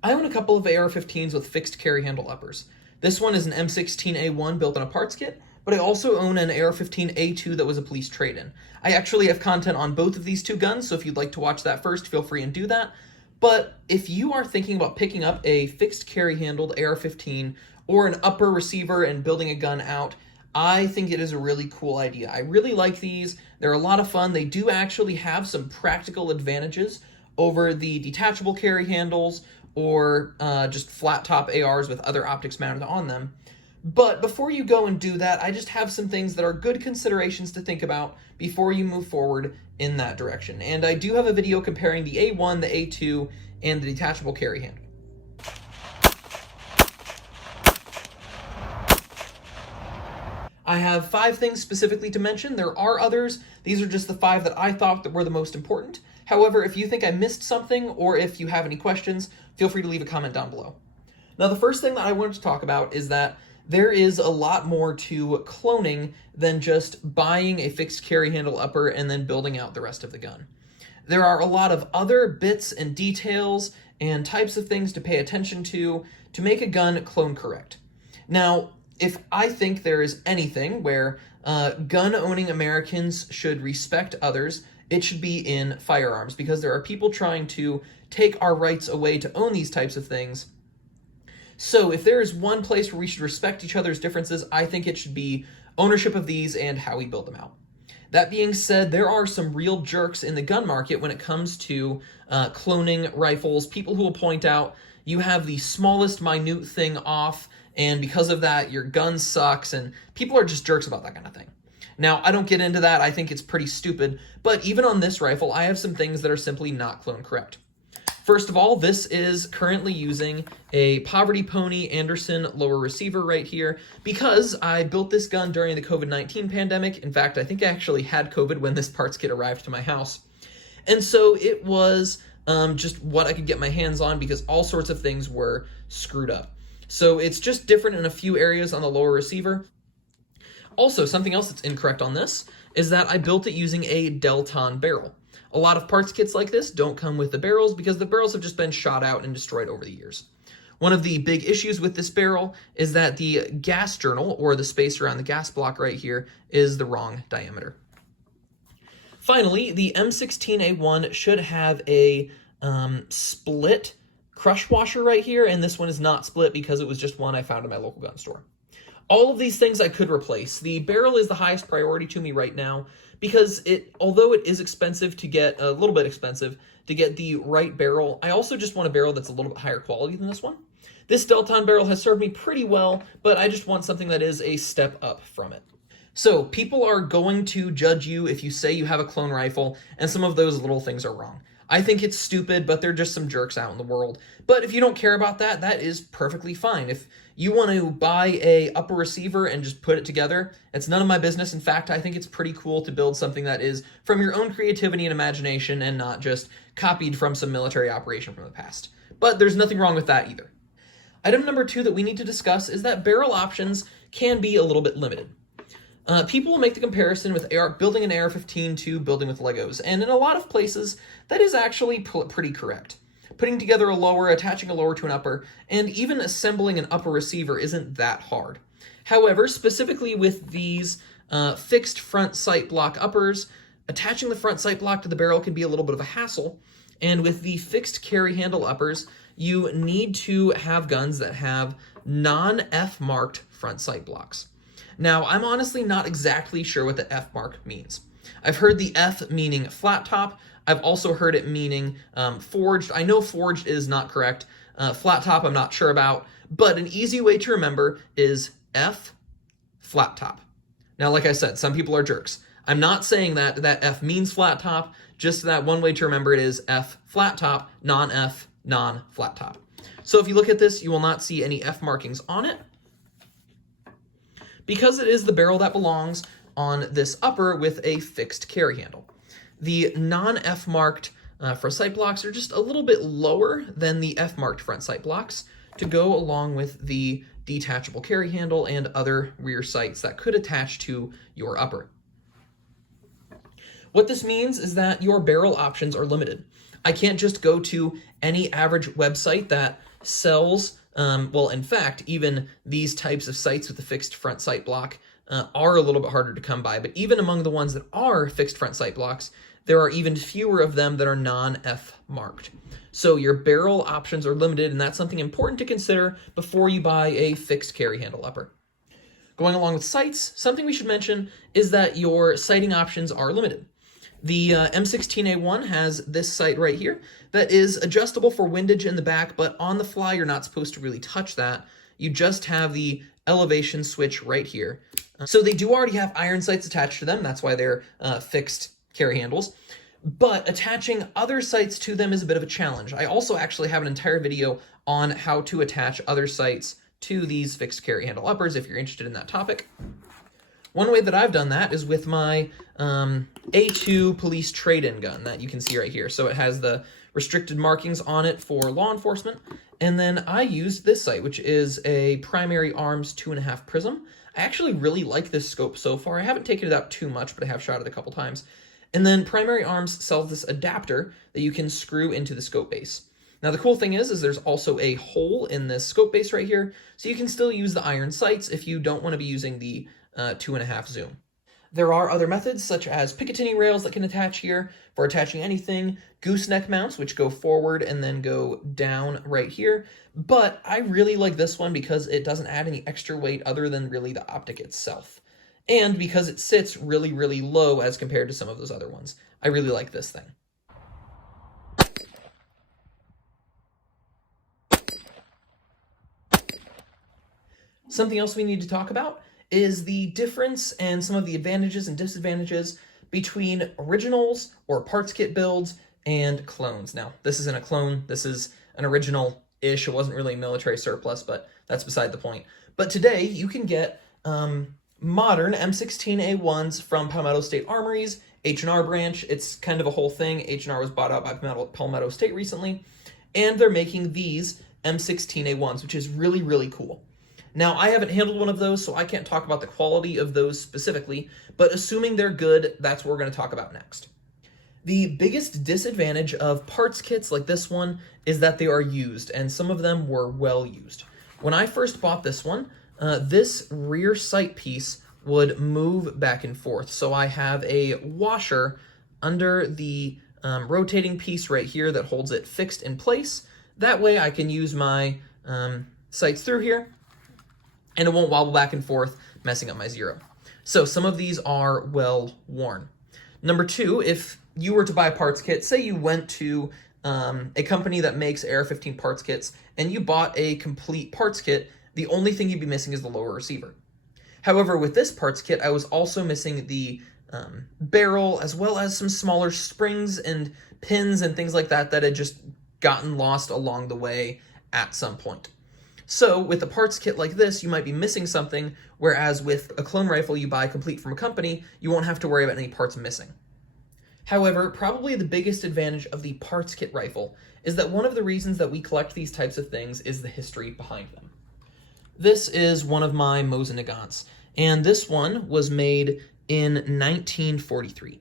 I own a couple of AR-15s with fixed carry handle uppers. This one is an M16A1 built on a parts kit, but I also own an AR-15A2 that was a police trade-in. I actually have content on both of these two guns, so if you'd like to watch that first, feel free and do that. But if you are thinking about picking up a fixed carry handled AR-15 or an upper receiver and building a gun out, I think it is a really cool idea. I really like these. They're a lot of fun. They do actually have some practical advantages over the detachable carry handles or just flat top ARs with other optics mounted on them. But before you go and do that, I just have some things that are good considerations to think about before you move forward in that direction. And I do have a video comparing the A1, the A2, and the detachable carry handle. I have 5 things specifically to mention. There are others. These are just the 5 that I thought that were the most important. However, if you think I missed something or if you have any questions, feel free to leave a comment down below. Now, the first thing that I wanted to talk about is that there is a lot more to cloning than just buying a fixed carry handle upper and then building out the rest of the gun. There are a lot of other bits and details and types of things to pay attention to make a gun clone correct. Now, if I think there is anything where gun-owning Americans should respect others, it should be in firearms, because there are people trying to take our rights away to own these types of things. So if there is one place where we should respect each other's differences, I think it should be ownership of these and how we build them out. That being said, there are some real jerks in the gun market when it comes to cloning rifles. People who will point out you have the smallest minute thing off, and because of that, your gun sucks, and people are just jerks about that kind of thing. Now, I don't get into that. I think it's pretty stupid, but even on this rifle, I have some things that are simply not clone correct. First of all, this is currently using a Poverty Pony Anderson lower receiver right here because I built this gun during the COVID-19 pandemic. In fact, I think I actually had COVID when this parts kit arrived to my house. And so it was just what I could get my hands on because all sorts of things were screwed up. So it's just different in a few areas on the lower receiver. Also, something else that's incorrect on this is that I built it using a Delton barrel. A lot of parts kits like this don't come with the barrels because the barrels have just been shot out and destroyed over the years. One of the big issues with this barrel is that the gas journal, or the space around the gas block right here, is the wrong diameter. Finally, the M16A1 should have a split crush washer right here, and this one is not split because it was just one I found in my local gun store. All of these things I could replace. The barrel is the highest priority to me right now because although it is expensive to get, a little bit expensive to get the right barrel, I also just want a barrel that's a little bit higher quality than this one. This Delton barrel has served me pretty well, but I just want something that is a step up from it. So people are going to judge you if you say you have a clone rifle, and some of those little things are wrong. I think it's stupid, but they're just some jerks out in the world. But if you don't care about that, that is perfectly fine. If you want to buy a upper receiver and just put it together, it's none of my business. In fact, I think it's pretty cool to build something that is from your own creativity and imagination and not just copied from some military operation from the past. But there's nothing wrong with that either. Item number 2 that we need to discuss is that barrel options can be a little bit limited. People will make the comparison with building an AR-15 to building with Legos, and in a lot of places, that is actually pretty correct. Putting together a lower, attaching a lower to an upper, and even assembling an upper receiver isn't that hard. However, specifically with these fixed front sight block uppers, attaching the front sight block to the barrel can be a little bit of a hassle, and with the fixed carry handle uppers, you need to have guns that have non-F marked front sight blocks. Now, I'm honestly not exactly sure what the F mark means. I've heard the F meaning flat top. I've also heard it meaning forged. I know forged is not correct. Flat top I'm not sure about, but an easy way to remember is F flat top. Now, like I said, some people are jerks. I'm not saying that F means flat top, just that one way to remember it is F flat top, non-F, non-flat top. So if you look at this, you will not see any F markings on it, because it is the barrel that belongs on this upper with a fixed carry handle. The non-F marked front sight blocks are just a little bit lower than the F marked front sight blocks to go along with the detachable carry handle and other rear sights that could attach to your upper. What this means is that your barrel options are limited. I can't just go to any average website that sells, well, in fact, even these types of sights with the fixed front sight block are a little bit harder to come by. But even among the ones that are fixed front sight blocks, there are even fewer of them that are non-F marked. So your barrel options are limited, and that's something important to consider before you buy a fixed carry handle upper. Going along with sights, something we should mention is that your sighting options are limited. The M16A1 has this sight right here that is adjustable for windage in the back, but on the fly, you're not supposed to really touch that. You just have the elevation switch right here. So they do already have iron sights attached to them. That's why they're fixed carry handles. But attaching other sights to them is a bit of a challenge. I also actually have an entire video on how to attach other sights to these fixed carry handle uppers if you're interested in that topic. One way that I've done that is with my A2 police trade-in gun that you can see right here. So it has the restricted markings on it for law enforcement. And then I used this sight, which is a Primary Arms 2.5 Prism. I actually really like this scope so far. I haven't taken it out too much, but I have shot it a couple times. And then Primary Arms sells this adapter that you can screw into the scope base. Now the cool thing is there's also a hole in this scope base right here, so you can still use the iron sights if you don't want to be using the 2.5 zoom. There are other methods such as Picatinny rails that can attach here for attaching anything, gooseneck mounts which go forward and then go down right here, but I really like this one because it doesn't add any extra weight other than really the optic itself. And because it sits really, really low as compared to some of those other ones. I really like this thing. Something else we need to talk about is the difference and some of the advantages and disadvantages between originals or parts kit builds and clones. Now, this isn't a clone, this is an original-ish. It wasn't really a military surplus, but that's beside the point. But today, you can get modern M16A1s from Palmetto State Armories, H&R branch. It's kind of a whole thing. H&R was bought out by Palmetto State recently, and they're making these M16A1s, which is really, really cool. Now, I haven't handled one of those, so I can't talk about the quality of those specifically, but assuming they're good, that's what we're going to talk about next. The biggest disadvantage of parts kits like this one is that they are used, and some of them were well used. When I first bought this one, this rear sight piece would move back and forth, so I have a washer under the rotating piece right here that holds it fixed in place. That way I can use my sights through here, and it won't wobble back and forth, messing up my zero. So some of these are well worn. Number two, if you were to buy a parts kit, say you went to a company that makes AR-15 parts kits, and you bought a complete parts kit, the only thing you'd be missing is the lower receiver. However, with this parts kit, I was also missing the barrel, as well as some smaller springs and pins and things like that that had just gotten lost along the way at some point. So with a parts kit like this, you might be missing something, whereas with a clone rifle you buy complete from a company, you won't have to worry about any parts missing. However, probably the biggest advantage of the parts kit rifle is that one of the reasons that we collect these types of things is the history behind them. This is one of my Mauser Nagants, and this one was made in 1943.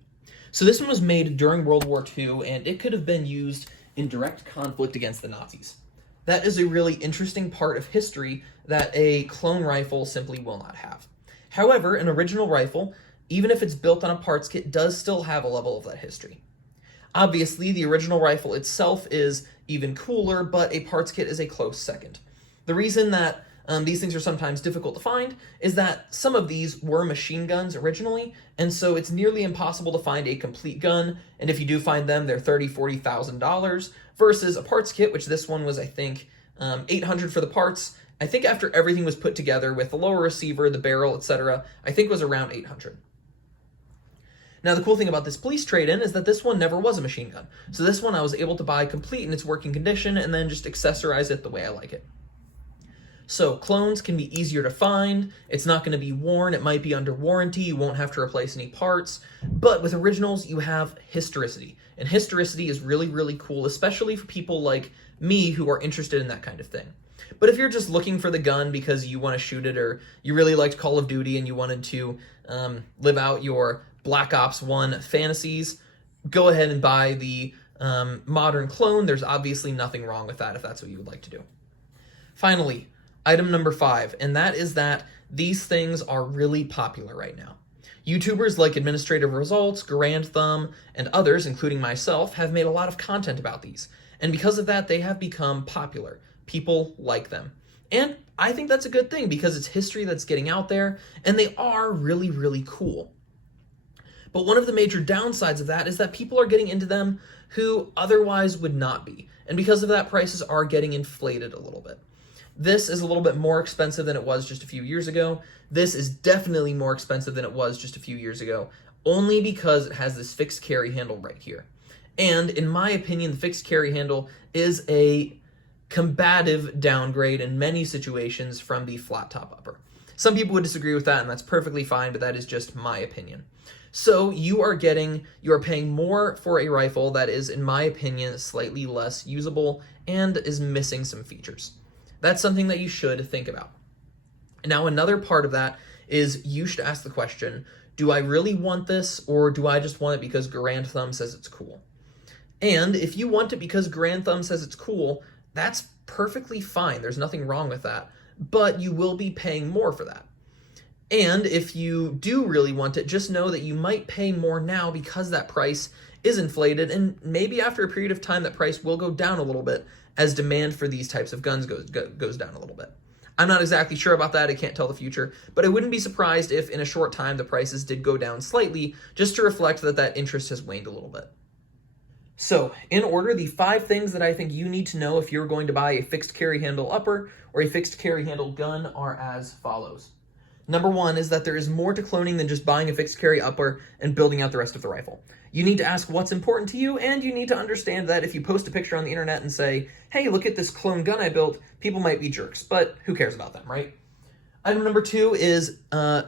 So this one was made during World War II, and it could have been used in direct conflict against the Nazis. That is a really interesting part of history that a clone rifle simply will not have. However, an original rifle, even if it's built on a parts kit, does still have a level of that history. Obviously, the original rifle itself is even cooler, but a parts kit is a close second. The reason that these things are sometimes difficult to find is that some of these were machine guns originally, and so it's nearly impossible to find a complete gun, and if you do find them, they're $30,000, $40,000, versus a parts kit, which this one was, I think, $800 for the parts. I think after everything was put together with the lower receiver, the barrel, etc., I think it was around $800. Now, the cool thing about this police trade-in is that this one never was a machine gun. So this one I was able to buy complete in its working condition and then just accessorize it the way I like it. So clones can be easier to find, it's not going to be worn, it might be under warranty, you won't have to replace any parts, but with originals you have historicity, and historicity is really, really cool, especially for people like me who are interested in that kind of thing. But if you're just looking for the gun because you want to shoot it, or you really liked Call of Duty and you wanted to live out your Black Ops 1 fantasies, go ahead and buy the modern clone. There's obviously nothing wrong with that if that's what you would like to do. Finally, item number 5, and that is that these things are really popular right now. YouTubers like Administrative Results, Grand Thumb, and others, including myself, have made a lot of content about these. And because of that, they have become popular. People like them. And I think that's a good thing because it's history that's getting out there, and they are really, really cool. But one of the major downsides of that is that people are getting into them who otherwise would not be. And because of that, prices are getting inflated a little bit. This is a little bit more expensive than it was just a few years ago. This is definitely more expensive than it was just a few years ago, only because it has this fixed carry handle right here. And in my opinion, the fixed carry handle is a combative downgrade in many situations from the flat top upper. Some people would disagree with that, and that's perfectly fine, but that is just my opinion. So you are paying more for a rifle that is, in my opinion, slightly less usable and is missing some features. That's something that you should think about. Now, another part of that is you should ask the question, do I really want this, or do I just want it because Grand Thumb says it's cool? And if you want it because Grand Thumb says it's cool, that's perfectly fine. There's nothing wrong with that. But you will be paying more for that. And if you do really want it, just know that you might pay more now because that price is inflated, and maybe after a period of time that price will go down a little bit as demand for these types of guns goes down a little bit. I'm not exactly sure about that, I can't tell the future, but I wouldn't be surprised if in a short time the prices did go down slightly, just to reflect that that interest has waned a little bit. So, in order, the 5 things that I think you need to know if you're going to buy a fixed carry handle upper or a fixed carry handle gun are as follows. Number 1 is that there is more to cloning than just buying a fixed carry upper and building out the rest of the rifle. You need to ask what's important to you, and you need to understand that if you post a picture on the internet and say, hey, look at this clone gun I built, people might be jerks, but who cares about them, right? Item number 2 is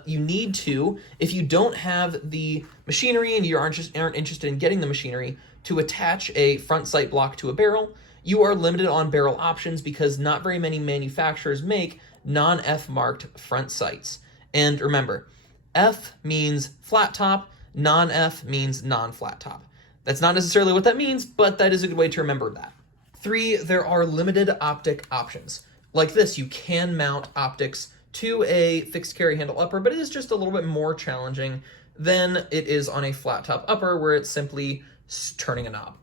you need to, if you don't have the machinery and you aren't interested in getting the machinery, to attach a front sight block to a barrel. You are limited on barrel options because not very many manufacturers make non-F marked front sights. And remember, F means flat top, non-F means non-flat top. That's not necessarily what that means, but that is a good way to remember that. 3, there are limited optic options. Like this, you can mount optics to a fixed carry handle upper, but it is just a little bit more challenging than it is on a flat top upper where it's simply turning a knob.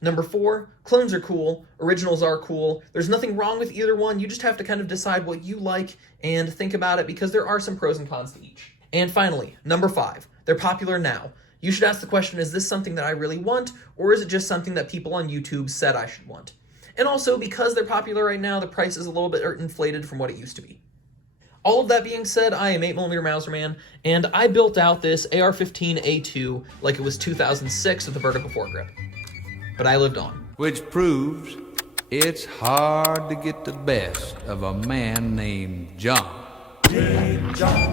Number 4, clones are cool, originals are cool. There's nothing wrong with either one. You just have to kind of decide what you like and think about it because there are some pros and cons to each. And finally, number 5, they're popular now. You should ask the question, is this something that I really want, or is it just something that people on YouTube said I should want? And also, because they're popular right now, the price is a little bit inflated from what it used to be. All of that being said, I am 8mm Mauser Man, and I built out this AR-15A2 like it was 2006 with a vertical foregrip. But I lived on. Which proves it's hard to get the best of a man named John. John.